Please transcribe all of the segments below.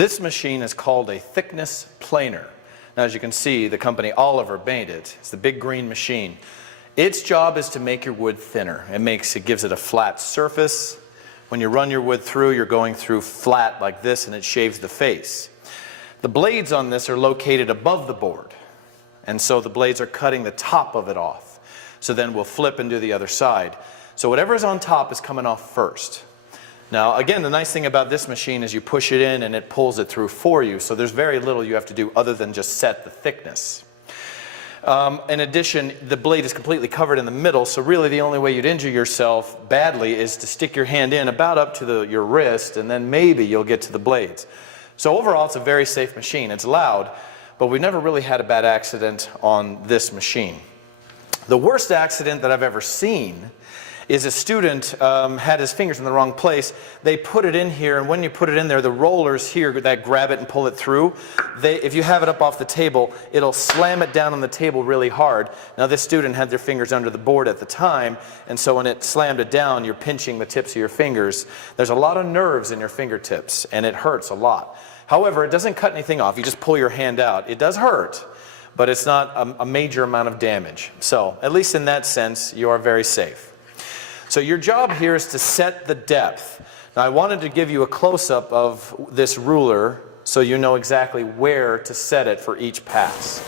This machine is called a thickness planer. Now, as you can see, the company Oliver made it. It's the big green machine. Its job is to make your wood thinner. It gives it a flat surface. When you run your wood through, you're going through flat like this, and it shaves the face. The blades on this are located above the board, and so the blades are cutting the top of it off. So then we'll flip and do the other side. So whatever is on top is coming off first. Now, again, the nice thing about this machine is you push it in and it pulls it through for you, so there's very little you have to do other than just set the thickness. In addition, the blade is completely covered in the middle, so really the only way you'd injure yourself badly is to stick your hand in about up to your wrist, and then maybe you'll get to the blades. So overall, it's a very safe machine. It's loud, but we've never really had a bad accident on this machine. The worst accident that I've ever seen is a student had his fingers in the wrong place. They put it in here, and when you put it in there, the rollers here that grab it and pull it through, if you have it up off the table, it'll slam it down on the table really hard. Now, this student had their fingers under the board at the time, and so when it slammed it down, you're pinching the tips of your fingers. There's a lot of nerves in your fingertips, and it hurts a lot. However, it doesn't cut anything off. You just pull your hand out. It does hurt, but it's not a major amount of damage. So, at least in that sense, you are very safe. So your job here is to set the depth. Now, I wanted to give you a close-up of this ruler so you know exactly where to set it for each pass.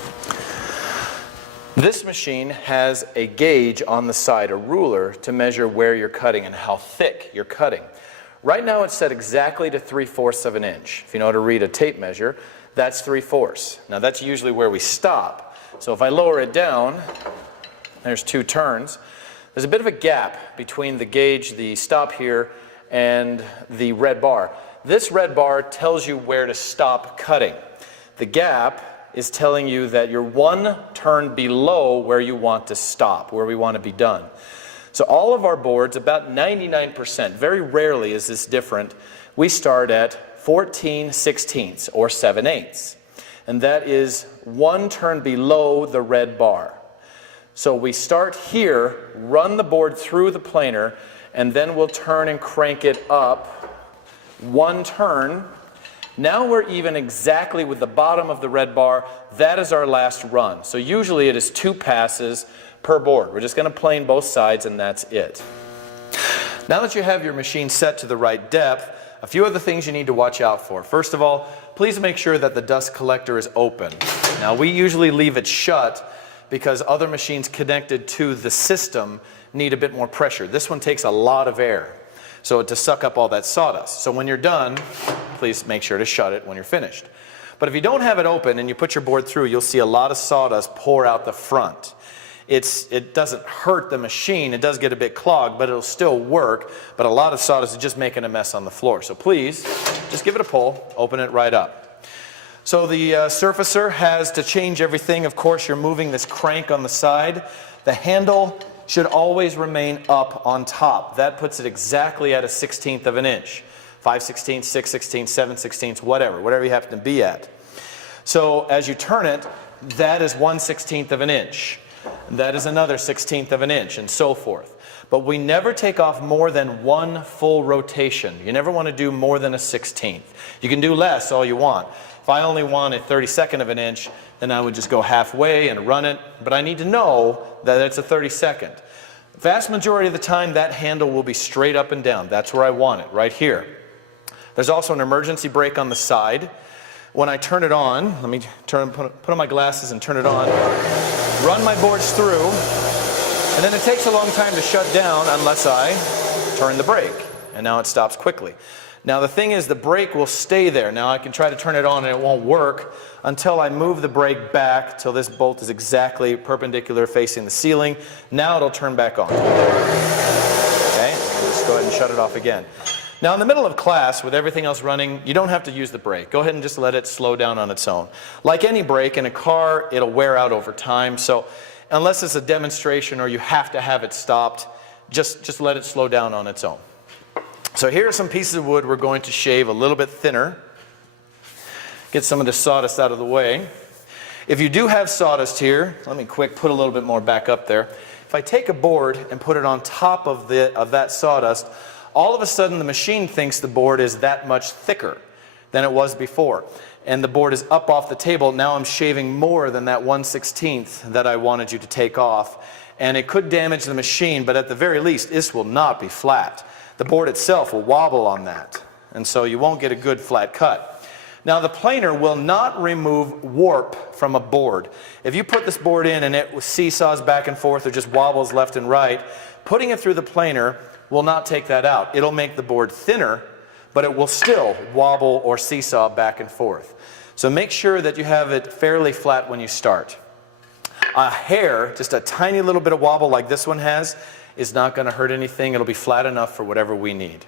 This machine has a gauge on the side, a ruler, to measure where you're cutting and how thick you're cutting. Right now it's set exactly to 3/4 of an inch. If you know how to read a tape measure, that's 3/4. Now that's usually where we stop. So if I lower it down, there's 2 turns. There's a bit of a gap between the gauge, the stop here, and the red bar. This red bar tells you where to stop cutting. The gap is telling you that you're 1 turn below where you want to stop, where we want to be done. So all of our boards, about 99%, very rarely is this different, we start at 14/16 or 7/8. And that is 1 turn below the red bar. So we start here, run the board through the planer, and then we'll turn and crank it up 1 turn. Now we're even exactly with the bottom of the red bar. That is our last run. So usually it is 2 passes per board. We're just going to plane both sides, and that's it. Now that you have your machine set to the right depth, a few other things you need to watch out for. First of all, please make sure that the dust collector is open. Now, we usually leave it shut because other machines connected to the system need a bit more pressure. This one takes a lot of air, so to suck up all that sawdust. So when you're done, please make sure to shut it when you're finished. But if you don't have it open and you put your board through, you'll see a lot of sawdust pour out the front. It doesn't hurt the machine. It does get a bit clogged, but it'll still work. But a lot of sawdust is just making a mess on the floor. So please, just give it a pull, open it right up. So the surfacer has to change everything. Of course, you're moving this crank on the side. The handle should always remain up on top. That puts it exactly at a 1/16 of an inch. 5/16, 6/16, 7/16, whatever you happen to be at. So as you turn it, that is 1/16 of an inch. That is another 1/16 of an inch, and so forth. But we never take off more than 1 full rotation. You never want to do more than a 1/16. You can do less all you want. If I only want a 32nd of an inch, then I would just go halfway and run it. But I need to know that it's a 32nd. Vast majority of the time, that handle will be straight up and down. That's where I want it, right here. There's also an emergency brake on the side. When I turn it on, let me put on my glasses and turn it on, run my boards through, and then it takes a long time to shut down unless I turn the brake. And now it stops quickly. Now the thing is, the brake will stay there. Now I can try to turn it on and it won't work until I move the brake back till this bolt is exactly perpendicular facing the ceiling. Now it'll turn back on. Okay, let's go ahead and shut it off again. Now in the middle of class, with everything else running, you don't have to use the brake. Go ahead and just let it slow down on its own. Like any brake in a car, it'll wear out over time. So unless it's a demonstration or you have to have it stopped, just let it slow down on its own. So here are some pieces of wood we're going to shave a little bit thinner. Get some of the sawdust out of the way. If you do have sawdust here, let me put a little bit more back up there. If I take a board and put it on top of that sawdust, all of a sudden the machine thinks the board is that much thicker. than it was before. And the board is up off the table. Now I'm shaving more than that 1/16 that I wanted you to take off. And it could damage the machine, but at the very least, this will not be flat. The board itself will wobble on that. And so you won't get a good flat cut. Now the planer will not remove warp from a board. If you put this board in and it seesaws back and forth or just wobbles left and right, putting it through the planer will not take that out. It'll make the board thinner, but it will still wobble or seesaw back and forth. So make sure that you have it fairly flat when you start. A hair, just a tiny little bit of wobble like this one has, is not going to hurt anything. It'll be flat enough for whatever we need.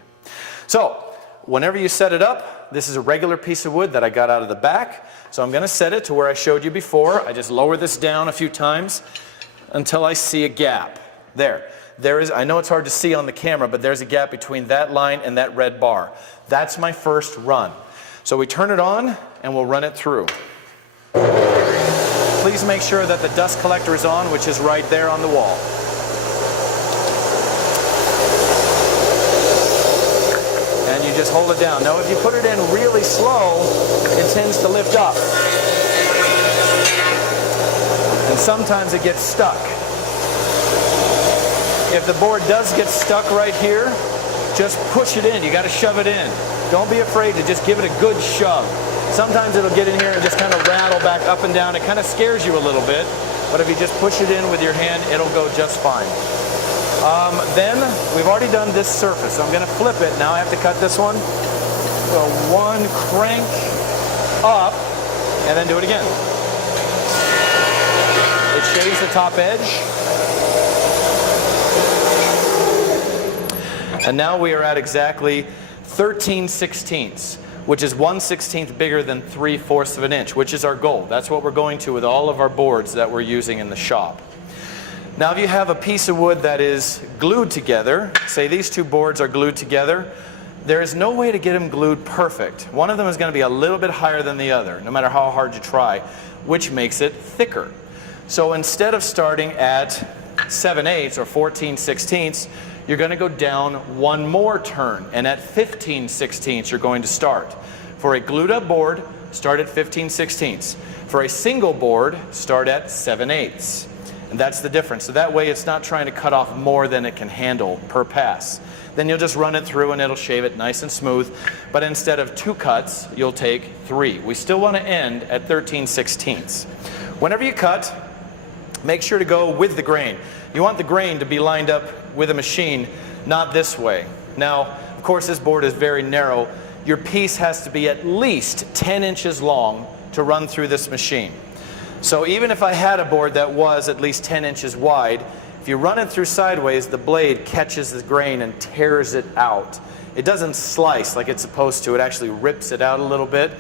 So whenever you set it up, this is a regular piece of wood that I got out of the back. So I'm going to set it to where I showed you before. I just lower this down a few times until I see a gap. There is, I know it's hard to see on the camera, but there's a gap between that line and that red bar. That's my first run. So we turn it on and we'll run it through. Please make sure that the dust collector is on, which is right there on the wall. And you just hold it down. Now if you put it in really slow, it tends to lift up. And sometimes it gets stuck. If the board does get stuck right here, just push it in. You got to shove it in. Don't be afraid to just give it a good shove. Sometimes it'll get in here and just kind of rattle back up and down. It kind of scares you a little bit, but if you just push it in with your hand, it'll go just fine. Then we've already done this surface. So I'm going to flip it. Now I have to cut this one. So one crank up, and then do it again. It shaves the top edge. And now we are at exactly 13/16, which is 1/16 bigger than 3/4 of an inch, which is our goal. That's what we're going to with all of our boards that we're using in the shop. Now if you have a piece of wood that is glued together, say these two boards are glued together, there is no way to get them glued perfect. One of them is going to be a little bit higher than the other, no matter how hard you try, which makes it thicker. So instead of starting at 7/8 or 14/16, you're going to go down one more turn, and at 15/16 you're going to start. For a glued up board, start at 15/16. For a single board, start at 7/8. And that's the difference. So that way it's not trying to cut off more than it can handle per pass. Then you'll just run it through and it'll shave it nice and smooth. But instead of 2 cuts, you'll take 3. We still want to end at 13/16. Whenever you cut, make sure to go with the grain. You want the grain to be lined up with a machine, not this way. Now, of course, this board is very narrow. Your piece has to be at least 10 inches long to run through this machine. So even if I had a board that was at least 10 inches wide, if you run it through sideways, the blade catches the grain and tears it out. It doesn't slice like it's supposed to. It actually rips it out a little bit,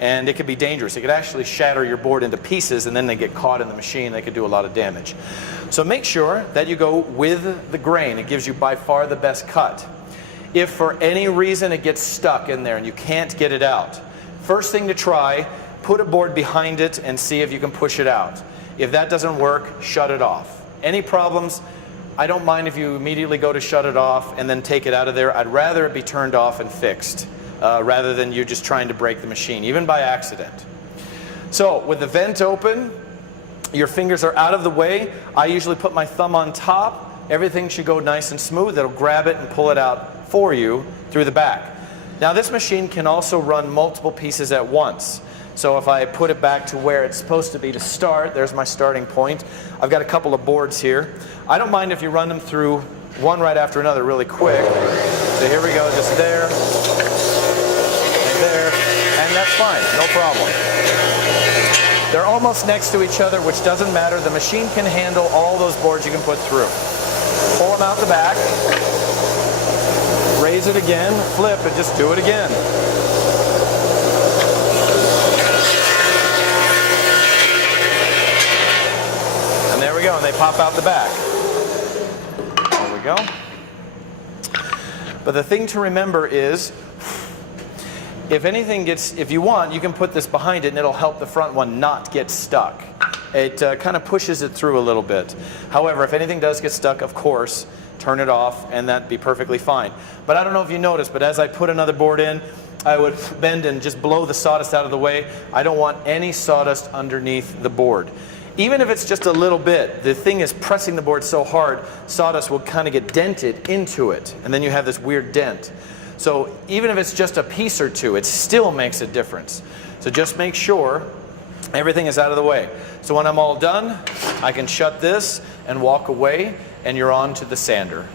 and it could be dangerous. It could actually shatter your board into pieces, and then they get caught in the machine. They could do a lot of damage. So make sure that you go with the grain. It gives you by far the best cut. If for any reason it gets stuck in there and you can't get it out, first thing to try, put a board behind it and see if you can push it out. If that doesn't work, shut it off. Any problems, I don't mind if you immediately go to shut it off and then take it out of there. I'd rather it be turned off and fixed rather than you just trying to break the machine, even by accident. So with the vent open, your fingers are out of the way. I usually put my thumb on top. Everything should go nice and smooth. It'll grab it and pull it out for you through the back. Now this machine can also run multiple pieces at once. So if I put it back to where it's supposed to be to start, there's my starting point. I've got a couple of boards here. I don't mind if you run them through one right after another really quick. So here we go, just there, and there, and that's fine, no problem. They're almost next to each other, which doesn't matter. The machine can handle all those boards you can put through. Pull them out the back, raise it again, flip, and just do it again. And there we go, and they pop out the back. There we go. But the thing to remember is, if you want, you can put this behind it and it'll help the front one not get stuck. It kind of pushes it through a little bit. However, if anything does get stuck, of course, turn it off and that'd be perfectly fine. But I don't know if you noticed, but as I put another board in, I would bend and just blow the sawdust out of the way. I don't want any sawdust underneath the board. Even if it's just a little bit, the thing is pressing the board so hard, sawdust will kind of get dented into it, and then you have this weird dent. So even if it's just a piece or two, it still makes a difference. So just make sure everything is out of the way. So when I'm all done, I can shut this and walk away, and you're on to the sander.